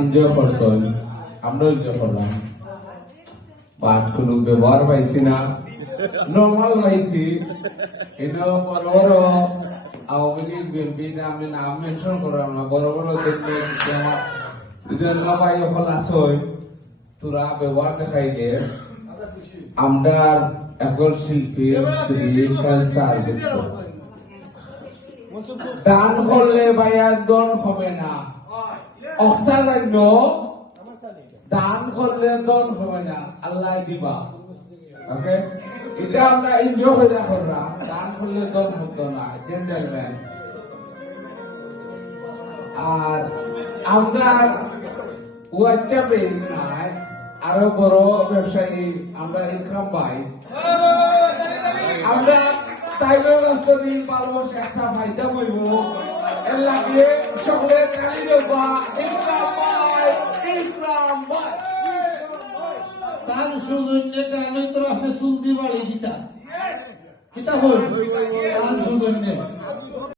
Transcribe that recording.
Enjoy করছেন, আমরা enjoy করলাম। বাট কোনো ব্যবহার পাইছি না, নর্মাল পাইছি। কিন্তু বড় বড় আওয়ামী লীগ বিএনপিটা আমি নাম মেনশন করলাম না, বড় বড় দেখলে ভাই সকল আসই তোরা ব্যবহার দেখাইলে আমরা একজন শিল্পীর স্ত্রী ক্যান্সার দান করলে ভাইয়া দন হবে না, অক্টা লাগল দান করলে দন হবে না, আল্লাহ দিবা। ওকে, এটা আমরা এনজয় করে করলাম, দান করলে দন হতো না, জেন্টলম্যান। আর আমরা হোয়াটসঅ্যাপে নাই আরো বড় ব্যবসায়ী আমরা ইকরাম ভাই, আমরা টাইগার রাস্তানি পারবো একটা ফায়দা বইব এর লাগে সকলে কালি দেবা ইকরাম ভাই, ইকরাম ভাই তার সৌজন্যে গানে তো আপনি সুলতি বাড়ি দিতা কিতা হল তার সৌজন্যে